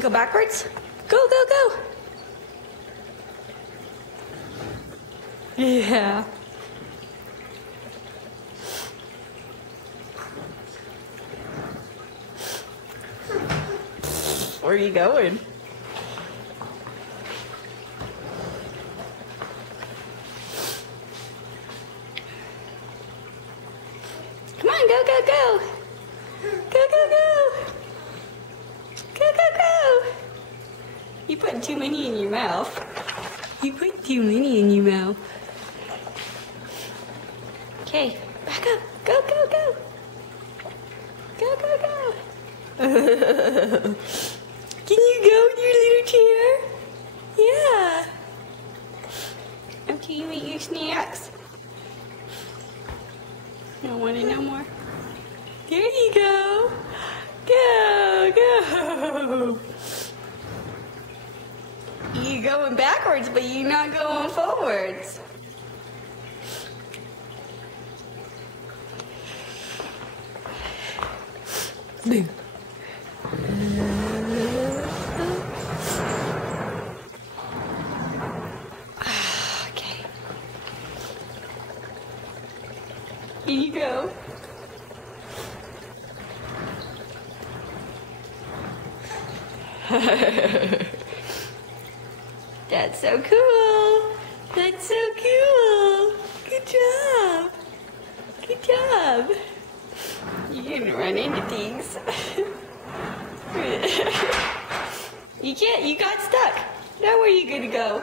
Go backwards. Go, go, go. Yeah. Where are you going? Come on, go, go, go. Go, go, go. Go, go, go. You put too many in your mouth. You put too many in your mouth. Okay, back up. Go, go, go. Go, go, go. Can you go in your little chair? Yeah. After you eat your snacks. You don't want it no more? There you go. Go, go. You're going backwards, but you're not going forwards. Boom. Okay. Here you go. That's so cool. That's so cool. Good job. Good job. You're gonna run into things. You can't, you got stuck. Now where are you gonna go?